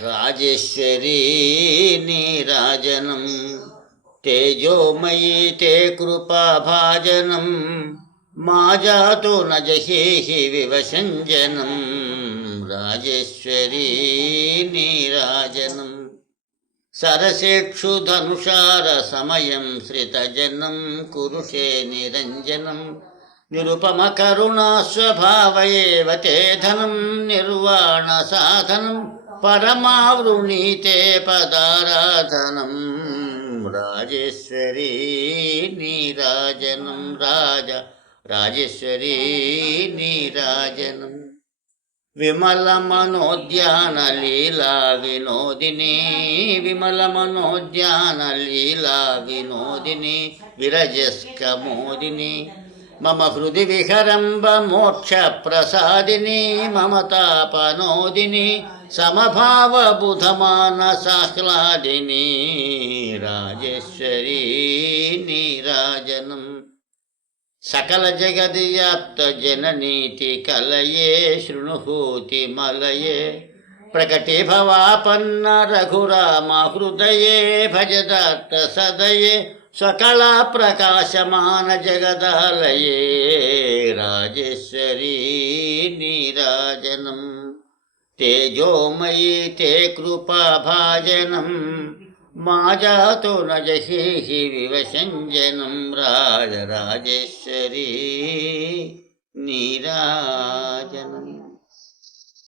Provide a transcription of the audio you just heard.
రాజేశ్వరీ నీరాజనం తేజోమయీ తే కృపాభాజనం మాజాతో నజహేహి వివశంజనం రాజేశ్వరీ నీరాజనం సరసేక్షుధనుషార సమయం శ్రితజనం కురుషే నిరంజనం నిరుపమ కరుణా స్వభావయేవ తే ధనం నిర్వాణ సాధనం పరమావృణీతే పదారాధనం రాజేశ్వరీ నీరాజనం రాజేశ్వరీ నీరాజనం విమల మనోద్యాన లీలా వినోదిని విమల మనోద్యాన లీలా వినోదిని విరజస్క మోదిని మమ హృది విహరంబ మోక్ష ప్రసాదిని మమతాపనోదిని సమభావ బుధమానసాహ్లాదిని రాజేశ్వరీ నీరాజనం సకల జగద్వ్యాప్త జననీతి కలయే శృణుహూతి మలయే ప్రకటి భవాపన్న రఘురామ హృదయే భజదాత్త సదయే సకళా ప్రకాశమాన జగదాలయే రాజేశ్వరీ నీరాజనం తేజోమయీ తే కృపాభాజనం మాజాతో నజహేహి వివశంజనం రాజరాజేశ్వరీ నీరాజనం.